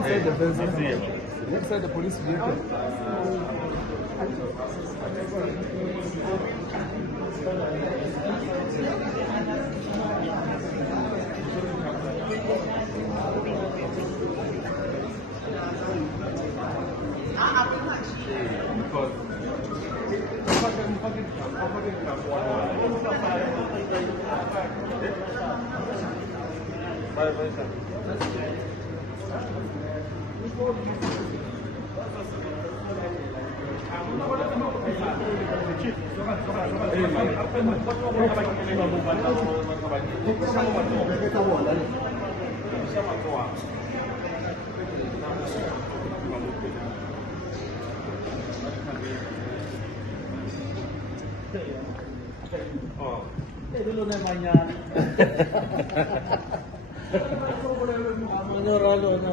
inside the benzene. Inside the police vehicle. Dulu namanya Manyoralo na